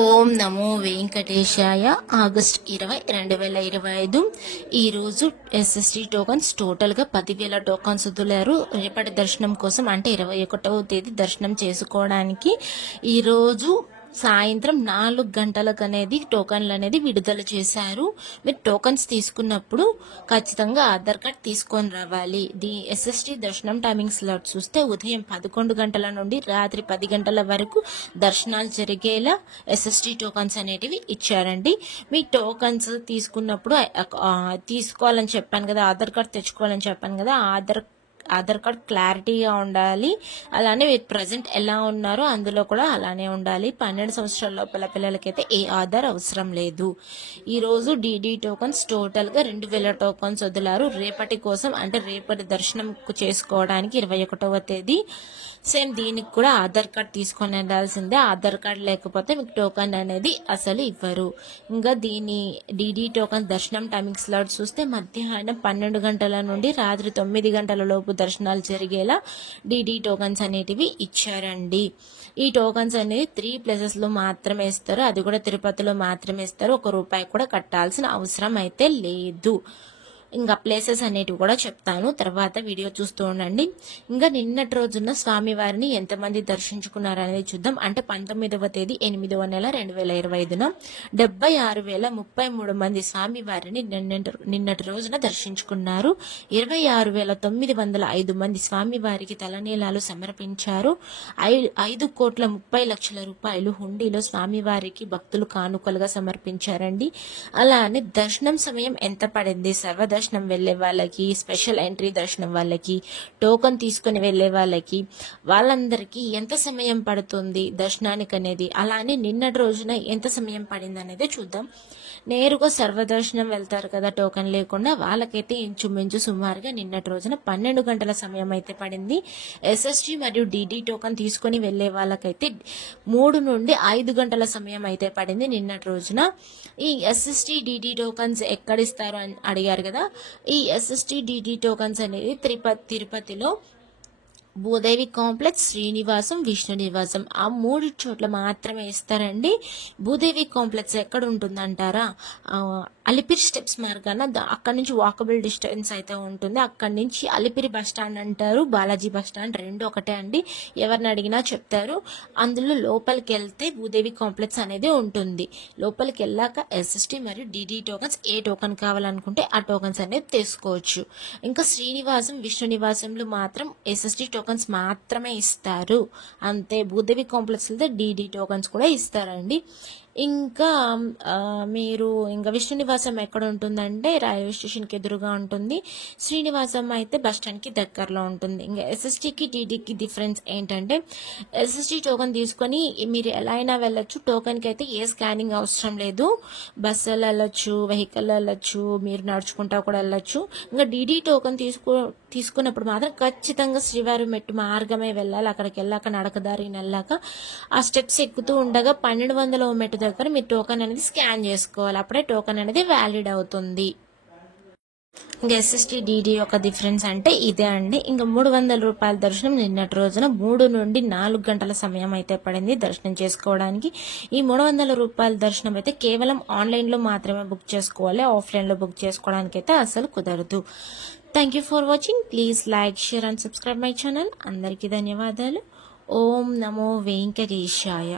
ఓం నమో వెంకటేశాయ. August 20, 2025 ఈరోజు SST tokens టోటల్గా 10,000 tokens వదిలారు. రేపటి దర్శనం కోసం అంటే 21వ తేదీ దర్శనం చేసుకోవడానికి ఈరోజు సాయంత్రం 4 గంటలకు అనేది టోకన్లు అనేది విడుదల చేశారు. మీరు టోకన్స్ తీసుకున్నప్పుడు ఖచ్చితంగా ఆధార్ కార్డ్ తీసుకొని రావాలి. ఎస్ఎస్టీ దర్శనం టైమింగ్ స్లాట్ చూస్తే ఉదయం 11 గంటల నుండి రాత్రి 10 గంటల వరకు దర్శనాలు జరిగేలా ఎస్ఎస్టీ టోకన్స్ అనేటివి ఇచ్చారండి. మీ టోకన్స్ తీసుకున్నప్పుడు తీసుకోవాలని చెప్పాను కదా, ఆధార్ కార్డ్ తెచ్చుకోవాలని చెప్పాను కదా, ఆధార్ కార్డ్ క్లారిటీగా ఉండాలి. అలానే మీరు ప్రజెంట్ ఎలా ఉన్నారో అందులో కూడా అలానే ఉండాలి. 12 సంవత్సరాల లోపల పిల్లలకైతే ఏ ఆధార్ అవసరం లేదు. ఈరోజు డీడీ టోకన్స్ టోటల్గా 2,000 టోకన్స్ వదిలారు రేపటి కోసం, అంటే రేపటి దర్శనం చేసుకోవడానికి 21వ తేదీ. సేమ్ దీనికి కూడా ఆధార్ కార్డ్ తీసుకొని వెళ్ళాల్సిందే. ఆధార్ కార్డ్ లేకపోతే మీకు టోకన్ అనేది అసలు ఇవ్వరు. ఇంకా దీని డీడీ టోకన్ దర్శనం టైమింగ్ స్లాట్ చూస్తే మధ్యాహ్నం 12 గంటల నుండి రాత్రి 9 గంటల లోపు దర్శనాలు జరిగేలా డీడీ టోకన్స్ అనేటివి ఇచ్చారండి. ఈ టోకన్స్ అనేది 3 ప్లేసెస్ లో మాత్రమే ఇస్తారు. అది కూడా తిరుపతిలో మాత్రమే ఇస్తారు. ₹1 కూడా కట్టాల్సిన అవసరం అయితే లేదు. ఇంకా ప్లేసెస్ అనేటివి కూడా చెప్తాను, తర్వాత వీడియో చూస్తూ ఉండండి. ఇంకా నిన్నటి రోజున స్వామివారిని ఎంతమంది దర్శించుకున్నారు అనేది చూద్దాం. అంటే 19వ తేదీ 8వ నెల 2025న 76,033 మంది స్వామివారిని నిన్నటి రోజున దర్శించుకున్నారు. 26,905 మంది స్వామివారికి తలనీలాలు సమర్పించారు. 5,30,00,000 రూపాయలు హుండీలో స్వామివారికి భక్తులు కానుకలుగా సమర్పించారండి. అలానే దర్శనం సమయం ఎంత పడింది, సర్వదర్శనం వెళ్లే వాళ్ళకి, స్పెషల్ ఎంట్రీ దర్శనం వాళ్ళకి, టోకన్ తీసుకుని వెళ్లే వాళ్ళందరికీ ఎంత సమయం పడుతుంది దర్శనానికి అనేది, అలానే నిన్నటి రోజున ఎంత సమయం పడింది అనేది చూద్దాం. నేరుగా సర్వదర్శనం వెళ్తారు కదా టోకన్ లేకుండా, వాళ్ళకైతే ఇంచుమించు సుమారుగా నిన్నటి రోజున 12 గంటల సమయం అయితే పడింది. ఎస్ఎస్టీ మరియు డీడీ టోకన్ తీసుకుని వెళ్లే వాళ్ళకైతే 3 నుండి 5 గంటల సమయం అయితే పడింది నిన్నటి రోజున. ఈ ఎస్ఎస్టీ డీడీ టోకన్స్ ఎక్కడిస్తారు అని అడిగారు కదా, ఈ ఎస్ఎస్టీ డీడీ టోకన్స్ అనేది తిరుపతిలో భూదేవి కాంప్లెక్స్, శ్రీనివాసం, విష్ణు నివాసం ఆ 3 చోట్ల మాత్రమే ఇస్తారండి. భూదేవి కాంప్లెక్స్ ఎక్కడ ఉంటుందంటారా, అలిపిరి స్టెప్స్ మార్గాన అక్కడి నుంచి వాకబుల్ డిస్టెన్స్ అయితే ఉంటుంది. అక్కడి నుంచి అలిపిరి బస్ స్టాండ్ అంటారు, బాలాజీ బస్ స్టాండ్, రెండు ఒకటే అండి. ఎవరిని అడిగినా చెప్తారు. అందులో లోపలికి వెళ్తే భూదేవి కాంప్లెక్స్ అనేది ఉంటుంది. లోపలికి వెళ్ళాక ఎస్ఎస్టీ మరియు డీడీ టోకన్స్ ఏ టోకన్ కావాలనుకుంటే ఆ టోకన్స్ అనేది తీసుకోవచ్చు. ఇంకా శ్రీనివాసం, విష్ణు నివాసంలో మాత్రం ఎస్ఎస్టీ టోకన్స్ మాత్రమే ఇస్తారు అంతే. భూదేవి కాంప్లెక్స్ వెళ్తే డీడీ టోకన్స్ కూడా ఇస్తారండి. ఇంకా మీరు ఇంకా విష్ణు నివాసం ఎక్కడ ఉంటుందంటే రైల్వే స్టేషన్కి ఎదురుగా ఉంటుంది. శ్రీనివాసం అయితే బస్ స్టాండ్కి దగ్గరలో ఉంటుంది. ఇంకా ఎస్ఎస్టీకి డీడీకి డిఫరెన్స్ ఏంటంటే, ఎస్ఎస్టీ టోకన్ తీసుకొని మీరు ఎలా అయినా వెళ్ళొచ్చు. టోకన్కి అయితే ఏ స్కానింగ్ అవసరం లేదు. బస్సులో వెళ్ళొచ్చు, వెహికల్లో వెళ్ళొచ్చు, మీరు నడుచుకుంటా కూడా వెళ్ళొచ్చు. ఇంకా డీడీ టోకన్ తీసుకున్నప్పుడు మాత్రం ఖచ్చితంగా శ్రీవారి మెట్టు మార్గమే వెళ్ళాలి. అక్కడికి వెళ్ళాక నడకదారిని వెళ్ళాక ఆ స్టెప్స్ ఎక్కుతూ ఉండగా 1200వ మెట్టు దగ్గర మీరు టోకన్ అనేది స్కాన్ చేసుకోవాలి. అప్పుడే టోకన్ అనేది వ్యాలిడ్ అవుతుంది. ఇంకా ఎస్ఎస్టీ డీడీ యొక్క డిఫరెన్స్ అంటే ఇదే అండి. ఇంకా ₹300 దర్శనం నిన్నటి రోజున 3 నుండి 4 గంటల సమయం అయితే పడింది దర్శనం చేసుకోవడానికి. ఈ ₹300 దర్శనం అయితే కేవలం ఆన్లైన్లో మాత్రమే బుక్ చేసుకోవాలి. ఆఫ్లైన్లో బుక్ చేసుకోవడానికి అయితే అసలు కుదరదు. Thank you for watching. Please like, share and subscribe my channel. అందరికీ ధన్యవాదాలు. ఓం నమో వెంకటేశాయ.